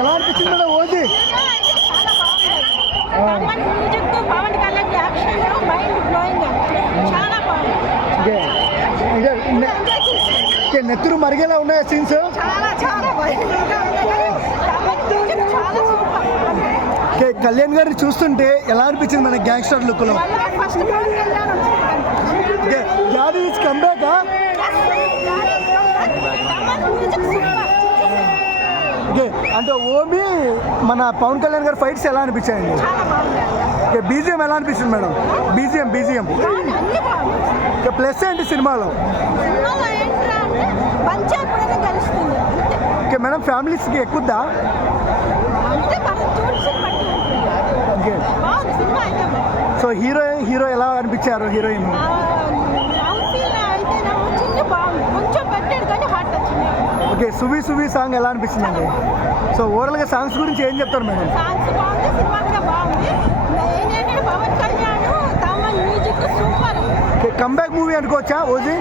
ఎలా అనిపించింది madam OG? నెత్తురు మరిగేలా ఉన్నాయా సీన్స్? కళ్యాణ్ గారిని చూస్తుంటే ఎలా అనిపించింది మన గ్యాంగ్స్టర్ లుక్ లో? అంటే ఓమి మన పవన్ కళ్యాణ్ గారి ఫైట్స్ ఎలా అనిపించాయండి? బీజిఎం ఎలా అనిపించింది మేడం? బీజిఎం ప్లస్ ఏంటి సినిమాలో? ఓకే మేడం, ఫ్యామిలీస్కి ఎక్కుద్దా? సో హీరో ఎలా అనిపించారు? Heroine okay. సువి సాంగ్ ఎలా అనిపించిందండి? సో ఓవరాల్గా సాంగ్స్ గురించి ఏం చెప్తారు మేడం? కమ్బ్యాక్ మూవీ అనుకోవచ్చా ఓజీ?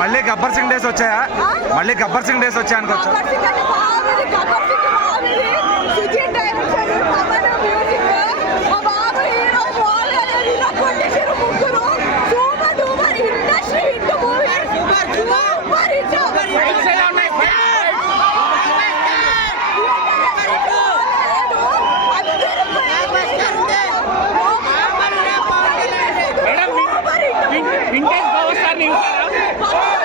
మళ్ళీ గబ్బర్ సింగ్ డేస్ వచ్చాయా? మళ్ళీ గబ్బర్ సింగ్ డేస్ వచ్చాయి అనుకోవచ్చా? Vintage power star